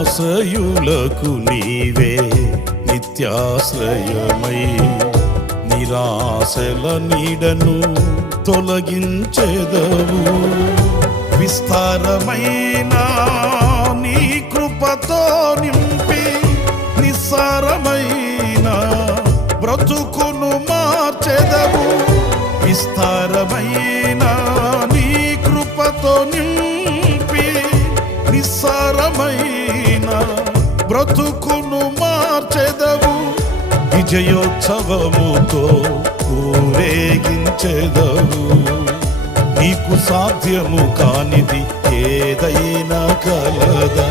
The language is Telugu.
నిరాశ్రయులకు నీవే నిత్యాశ్రయమై నిరాశల నీడను తొలగించెదవు. విస్తారమైన నీ కృపతో నింపి నిస్సారమైన బ్రతుకును మార్చెదవు. విస్తారమైన నీ కృపతో నింపి నిస్సారమైన బ్రతుకును మార్చెదవు. విజయోత్సవముతో ఊరేగించెదవు. నీకు సాధ్యము కానిది ఏదైనా కలదా?